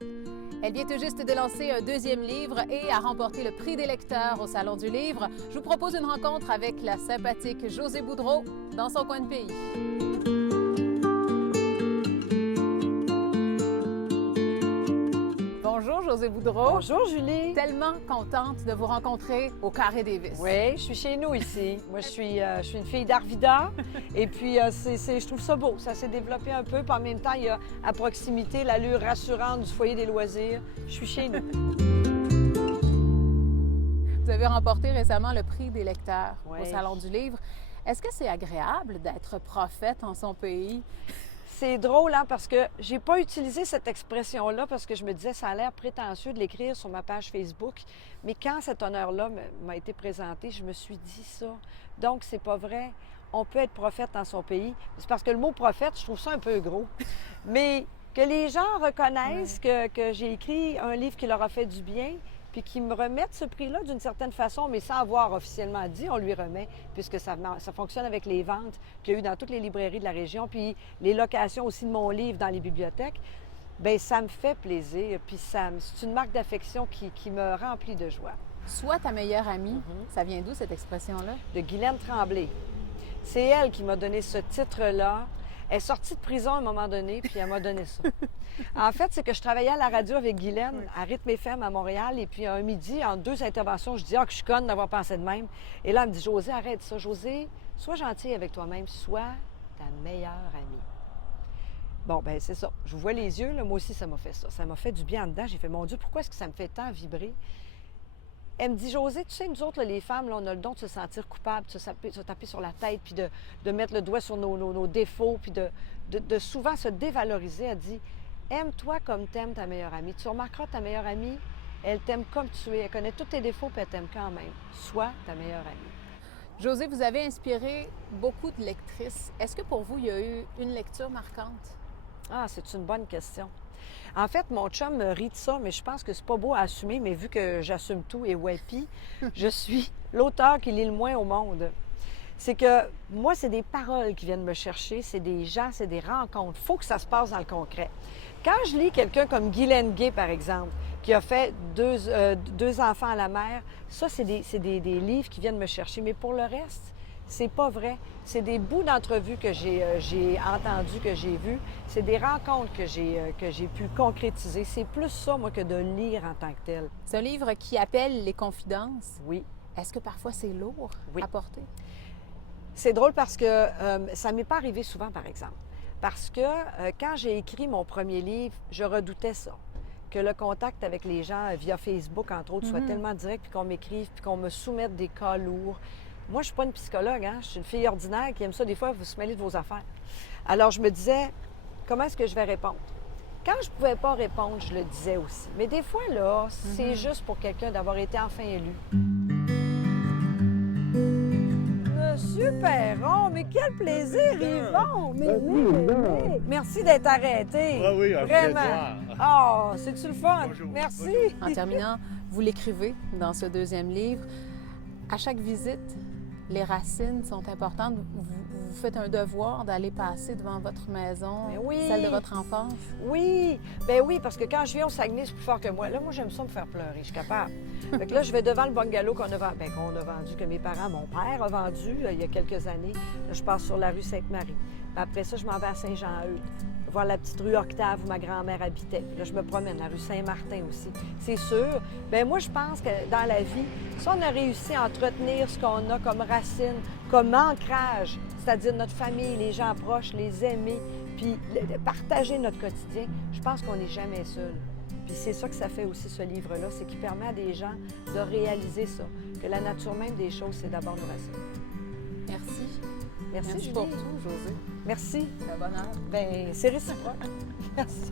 Elle vient tout juste de lancer un deuxième livre et a remporté le prix des lecteurs au Salon du Livre. Je vous propose une rencontre avec la sympathique Josée Boudreau dans son coin de pays. Bonjour Josée Boudreau. Bonjour Julie. Tellement contente de vous rencontrer au Carré Davis. Oui, je suis chez nous ici. Moi, je suis une fille d'Arvida et puis je trouve ça beau. Ça s'est développé un peu, puis en même temps, il y a à proximité l'allure rassurante du foyer des loisirs. Je suis chez nous. Vous avez remporté récemment le prix des lecteurs Oui. au Salon du Livre. Est-ce que c'est agréable d'être prophète en son pays? C'est drôle, hein, parce que j'ai pas utilisé cette expression-là parce que je me disais ça a l'air prétentieux de l'écrire sur ma page Facebook. Mais quand cet honneur-là m'a été présenté, je me suis dit ça. Donc, c'est pas vrai. On peut être prophète dans son pays. C'est parce que le mot prophète, je trouve ça un peu gros. Mais que les gens reconnaissent que j'ai écrit un livre qui leur a fait du bien, puis qu'ils me remettent ce prix-là d'une certaine façon, mais sans avoir officiellement dit, on lui remet, puisque ça fonctionne avec les ventes qu'il y a eu dans toutes les librairies de la région, puis les locations aussi de mon livre dans les bibliothèques. Bien, ça me fait plaisir, puis c'est une marque d'affection qui me remplit de joie. Sois ta meilleure amie. Ça vient d'où cette expression-là? De Guylaine Tremblay. C'est elle qui m'a donné ce titre-là. Elle est sortie de prison à un moment donné, puis elle m'a donné ça. En fait, c'est que je travaillais à la radio avec Guylaine, à Rythme FM à Montréal, et puis un midi, en 2 interventions, je dis « Ah, que je suis conne d'avoir pensé de même. » Et là, elle me dit « Josée, arrête ça. Josée, sois gentille avec toi-même, sois ta meilleure amie. » Bon, ben c'est ça. Je vous vois les yeux, là, moi aussi, ça m'a fait ça. Ça m'a fait du bien en dedans. J'ai fait « Mon Dieu, pourquoi est-ce que ça me fait tant vibrer? » Elle me dit, Josée, tu sais, nous autres, là, les femmes, là, on a le don de se sentir coupable, de se taper sur la tête, puis de mettre le doigt sur nos défauts, puis de souvent se dévaloriser. Elle dit, aime-toi comme t'aimes ta meilleure amie. Tu remarqueras, ta meilleure amie, elle t'aime comme tu es. Elle connaît tous tes défauts, puis elle t'aime quand même. Sois ta meilleure amie. Josée, vous avez inspiré beaucoup de lectrices. Est-ce que pour vous, il y a eu une lecture marquante? Ah, c'est une bonne question. En fait, mon chum me rit de ça, mais je pense que c'est pas beau à assumer, mais vu que j'assume tout et wapi, je suis l'auteur qui lit le moins au monde. C'est que moi, c'est des paroles qui viennent me chercher, c'est des gens, c'est des rencontres. Il faut que ça se passe dans le concret. Quand je lis quelqu'un comme Guylaine Gay, par exemple, qui a fait deux enfants à la mère, ça, c'est des livres qui viennent me chercher. Mais pour le reste, c'est pas vrai. C'est des bouts d'entrevues que j'ai entendus, que j'ai vus. C'est des rencontres que j'ai pu concrétiser. C'est plus ça, moi, que de lire en tant que tel. C'est un livre qui appelle les confidences. Oui. Est-ce que parfois c'est lourd Oui. à porter? C'est drôle parce que ça ne m'est pas arrivé souvent, par exemple. Parce que quand j'ai écrit mon premier livre, je redoutais ça. Que le contact avec les gens via Facebook, entre autres, soit tellement direct, puis qu'on m'écrive, puis qu'on me soumette des cas lourds. Moi, je ne suis pas une psychologue, hein? Je suis une fille ordinaire qui aime ça, des fois, vous se mêler de vos affaires. Alors, je me disais, comment est-ce que je vais répondre? Quand je ne pouvais pas répondre, je le disais aussi. Mais des fois, là, c'est juste pour quelqu'un d'avoir été enfin élu. Monsieur Perron, mais quel plaisir, Yvon! Mais. Merci d'être arrêté. Ah oui, un vraiment. plaisir. Oh, c'est-tu le fun? Bonjour. Merci. Bonjour. En terminant, vous l'écrivez dans ce deuxième livre. À chaque visite, les racines sont importantes. Vous faites un devoir d'aller passer devant votre maison, Mais oui. celle de votre enfance. Oui, ben oui, parce que quand je viens au Saguenay, c'est plus fort que moi. Là, moi, j'aime ça me faire pleurer, je suis capable. Fait que là, je vais devant le bungalow qu'on a vendu, que mes parents, mon père a vendu il y a quelques années. Là, je passe sur la rue Sainte-Marie. Puis après ça, je m'en vais à Saint-Jean-Eudes, voir la petite rue Octave où ma grand-mère habitait. Puis là, je me promène, la rue Saint-Martin aussi. C'est sûr. Bien, moi, je pense que dans la vie, si on a réussi à entretenir ce qu'on a comme racine, comme ancrage, c'est-à-dire notre famille, les gens proches, les aimer, puis partager notre quotidien, je pense qu'on n'est jamais seul. Puis c'est ça que ça fait aussi, ce livre-là, c'est qu'il permet à des gens de réaliser ça, que la nature même des choses, c'est d'abord nos racines. Merci. Merci, Merci Julie. pour tout, Josée. Merci. C'est un bonheur. Bien, c'est réciproque. Merci.